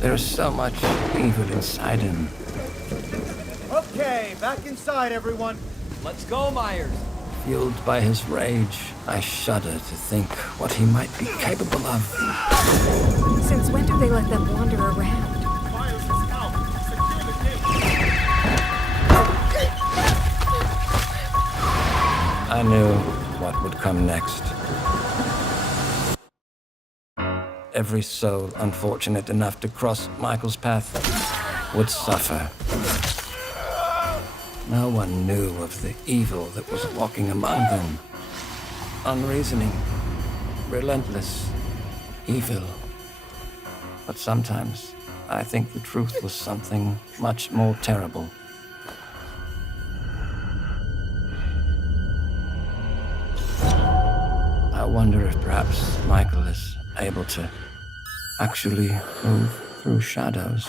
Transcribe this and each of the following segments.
There is so much evil inside him. Okay, back inside, everyone. Let's go, Myers. Fueled by his rage, I shudder to think what he might be capable of. Since when do they let them wander around? Myers is out. Secure the gate. I knew what would come next. Every soul unfortunate enough to cross Michael's path would suffer. No one knew of the evil that was walking among them. Unreasoning, relentless, evil. But sometimes I think the truth was something much more terrible. I wonder if perhaps Michael is able to actually move through shadows.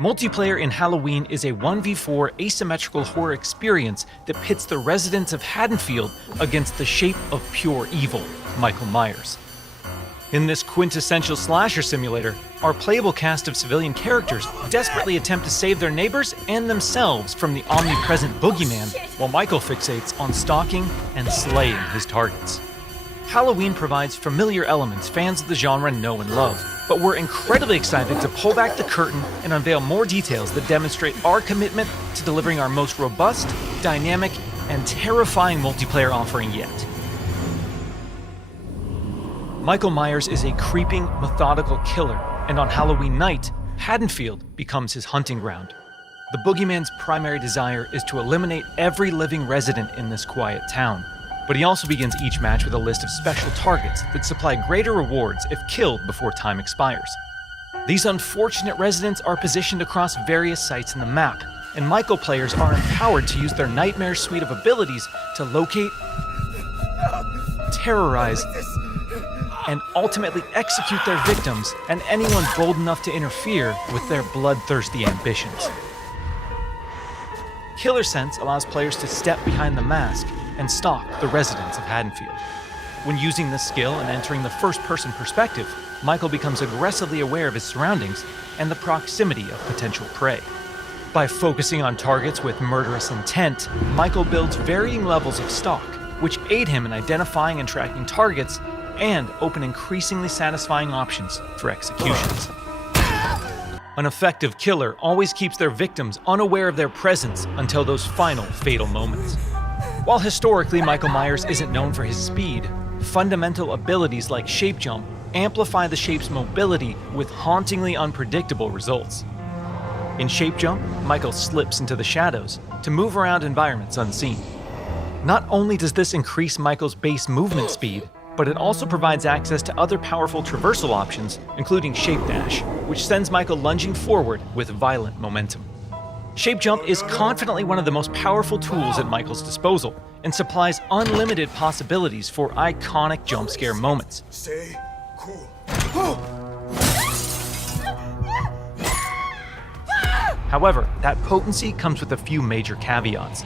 Multiplayer in Halloween is a 1v4 asymmetrical horror experience that pits the residents of Haddonfield against the shape of pure evil, Michael Myers. In this quintessential slasher simulator, our playable cast of civilian characters desperately attempt to save their neighbors and themselves from the omnipresent boogeyman, while Michael fixates on stalking and slaying his targets. Halloween provides familiar elements fans of the genre know and love, but we're incredibly excited to pull back the curtain and unveil more details that demonstrate our commitment to delivering our most robust, dynamic, and terrifying multiplayer offering yet. Michael Myers is a creeping, methodical killer, and on Halloween night, Haddonfield becomes his hunting ground. The boogeyman's primary desire is to eliminate every living resident in this quiet town, but he also begins each match with a list of special targets that supply greater rewards if killed before time expires. These unfortunate residents are positioned across various sites in the map, and Michael players are empowered to use their nightmare suite of abilities to locate, terrorize, and ultimately execute their victims and anyone bold enough to interfere with their bloodthirsty ambitions. Killer Sense allows players to step behind the mask and stalk the residents of Haddonfield. When using this skill and entering the first-person perspective, Michael becomes aggressively aware of his surroundings and the proximity of potential prey. By focusing on targets with murderous intent, Michael builds varying levels of stalk, which aid him in identifying and tracking targets and open increasingly satisfying options for executions. An effective killer always keeps their victims unaware of their presence until those final fatal moments. While historically Michael Myers isn't known for his speed, fundamental abilities like shape jump amplify the shape's mobility with hauntingly unpredictable results. In shape jump, Michael slips into the shadows to move around environments unseen. Not only does this increase Michael's base movement speed, but it also provides access to other powerful traversal options, including Shape Dash, which sends Michael lunging forward with violent momentum. Shape Jump is confidently one of the most powerful tools at Michael's disposal, and supplies unlimited possibilities for iconic jump scare moments. Stay cool. However, that potency comes with a few major caveats.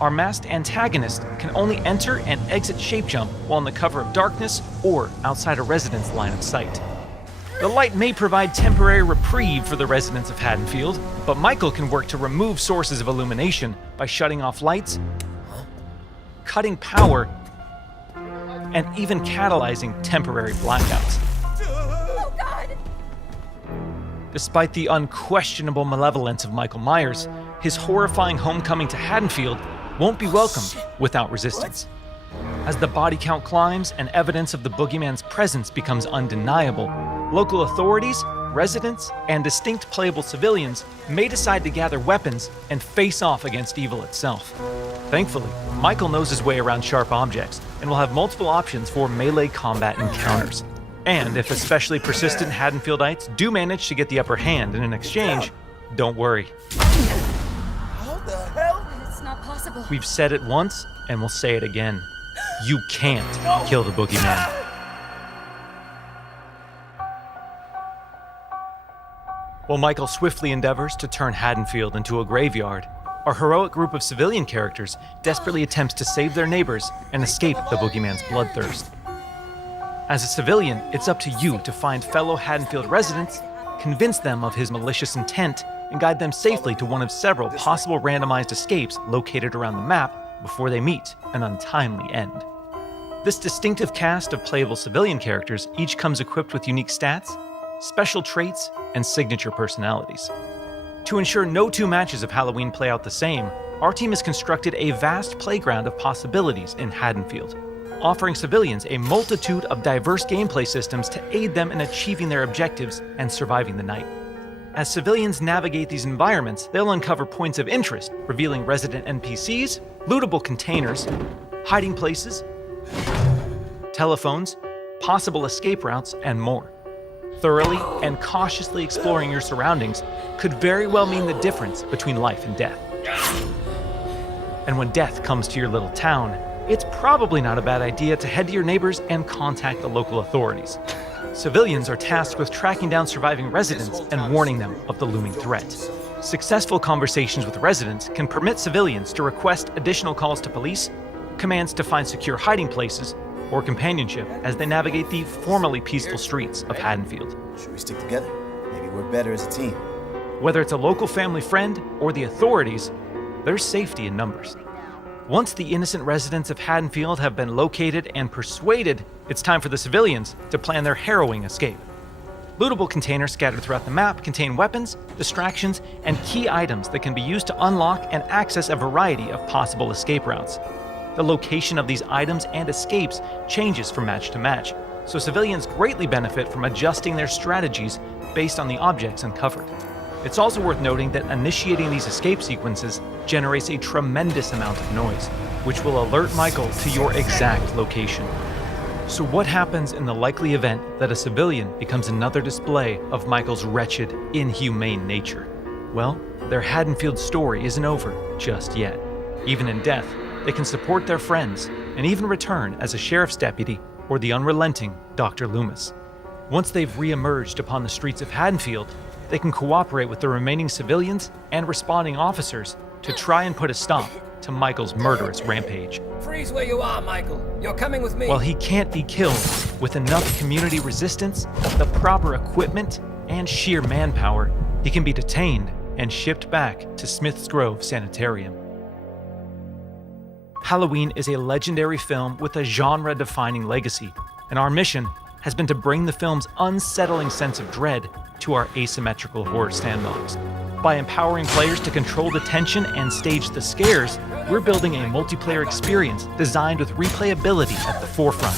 Our masked antagonist can only enter and exit Shape Jump while in the cover of darkness or outside a resident's line of sight. The light may provide temporary reprieve for the residents of Haddonfield, but Michael can work to remove sources of illumination by shutting off lights, cutting power, and even catalyzing temporary blackouts. Oh, God! Despite the unquestionable malevolence of Michael Myers, his horrifying homecoming to Haddonfield won't be welcomed without resistance. As the body count climbs and evidence of the boogeyman's presence becomes undeniable, local authorities, residents, and distinct playable civilians may decide to gather weapons and face off against evil itself. Thankfully, Michael knows his way around sharp objects and will have multiple options for melee combat encounters. And if especially persistent Haddonfieldites do manage to get the upper hand in an exchange, don't worry. How the hell? It's not possible. We've said it once, and we'll say it again. You can't kill the boogeyman. While Michael swiftly endeavors to turn Haddonfield into a graveyard, our heroic group of civilian characters desperately attempts to save their neighbors and escape the boogeyman's bloodthirst. As a civilian, it's up to you to find fellow Haddonfield residents, convince them of his malicious intent, and guide them safely to one of several possible randomized escapes located around the map before they meet an untimely end. This distinctive cast of playable civilian characters each comes equipped with unique stats, special traits, and signature personalities. To ensure no two matches of Halloween play out the same, our team has constructed a vast playground of possibilities in Haddonfield, offering civilians a multitude of diverse gameplay systems to aid them in achieving their objectives and surviving the night. As civilians navigate these environments, they'll uncover points of interest, revealing resident NPCs, lootable containers, hiding places, telephones, possible escape routes, and more. Thoroughly and cautiously exploring your surroundings could very well mean the difference between life and death. And when death comes to your little town, it's probably not a bad idea to head to your neighbors and contact the local authorities. Civilians are tasked with tracking down surviving residents and warning them of the looming threat. Successful conversations with residents can permit civilians to request additional calls to police, commands to find secure hiding places, or companionship as they navigate the formerly peaceful streets of Haddonfield. Should we stick together? Maybe work better as a team. Whether it's a local family friend or the authorities, there's safety in numbers. Once the innocent residents of Haddonfield have been located and persuaded, it's time for the civilians to plan their harrowing escape. Lootable containers scattered throughout the map contain weapons, distractions, and key items that can be used to unlock and access a variety of possible escape routes. The location of these items and escapes changes from match to match, so civilians greatly benefit from adjusting their strategies based on the objects uncovered. It's also worth noting that initiating these escape sequences generates a tremendous amount of noise, which will alert Michael to your exact location. So what happens in the likely event that a civilian becomes another display of Michael's wretched, inhumane nature? Well, their Haddonfield story isn't over just yet. Even in death, they can support their friends and even return as a sheriff's deputy or the unrelenting Dr. Loomis. Once they've re-emerged upon the streets of Haddonfield, they can cooperate with the remaining civilians and responding officers to try and put a stop to Michael's murderous rampage. Freeze where you are, Michael. You're coming with me. While he can't be killed, with enough community resistance, the proper equipment, and sheer manpower, he can be detained and shipped back to Smith's Grove Sanitarium. Halloween is a legendary film with a genre-defining legacy, and our mission has been to bring the film's unsettling sense of dread to our asymmetrical horror sandbox. By empowering players to control the tension and stage the scares, we're building a multiplayer experience designed with replayability at the forefront.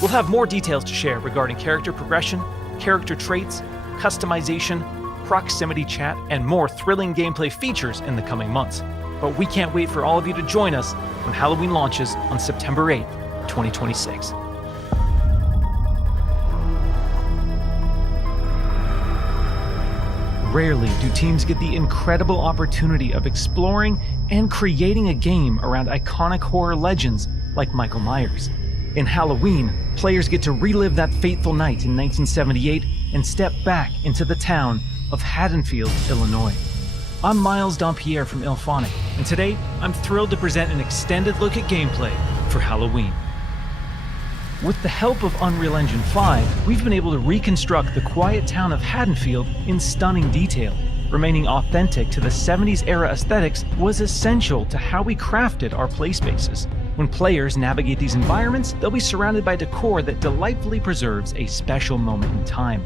We'll have more details to share regarding character progression, character traits, customization, proximity chat, and more thrilling gameplay features in the coming months. But we can't wait for all of you to join us when Halloween launches on September 8th, 2026. Rarely do teams get the incredible opportunity of exploring and creating a game around iconic horror legends like Michael Myers. In Halloween, players get to relive that fateful night in 1978 and step back into the town of Haddonfield, Illinois. I'm Miles Dompierre from Ilphonic, and today I'm thrilled to present an extended look at gameplay for Halloween. With the help of Unreal Engine 5, we've been able to reconstruct the quiet town of Haddonfield in stunning detail. Remaining authentic to the 70s era aesthetics was essential to how we crafted our play spaces. When players navigate these environments, they'll be surrounded by decor that delightfully preserves a special moment in time.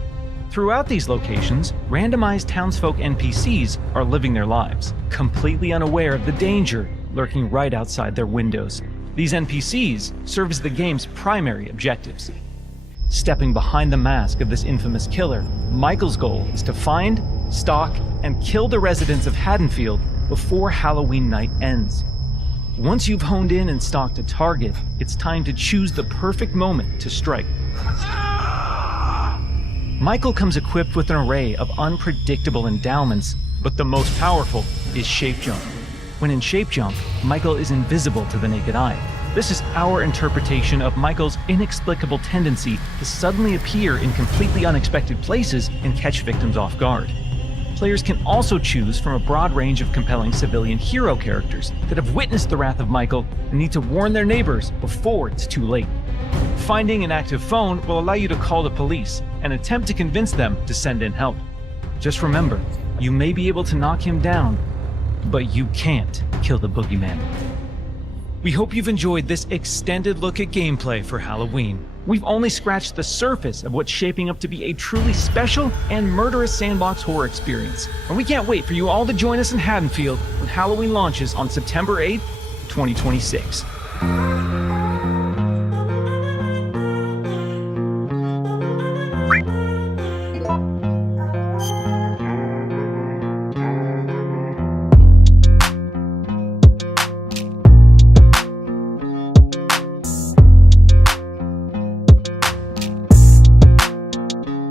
Throughout these locations, randomized townsfolk NPCs are living their lives, completely unaware of the danger lurking right outside their windows. These NPCs serve as the game's primary objectives. Stepping behind the mask of this infamous killer, Michael's goal is to find, stalk, and kill the residents of Haddonfield before Halloween night ends. Once you've honed in and stalked a target, it's time to choose the perfect moment to strike. Michael comes equipped with an array of unpredictable endowments, but the most powerful is Shape Jump. When in Shape Jump, Michael is invisible to the naked eye. This is our interpretation of Michael's inexplicable tendency to suddenly appear in completely unexpected places and catch victims off guard. Players can also choose from a broad range of compelling civilian hero characters that have witnessed the wrath of Michael and need to warn their neighbors before it's too late. Finding an active phone will allow you to call the police and attempt to convince them to send in help. Just remember, you may be able to knock him down, but you can't kill the boogeyman. We hope you've enjoyed this extended look at gameplay for Halloween. We've only scratched the surface of what's shaping up to be a truly special and murderous sandbox horror experience. And we can't wait for you all to join us in Haddonfield when Halloween launches on September 8th, 2026.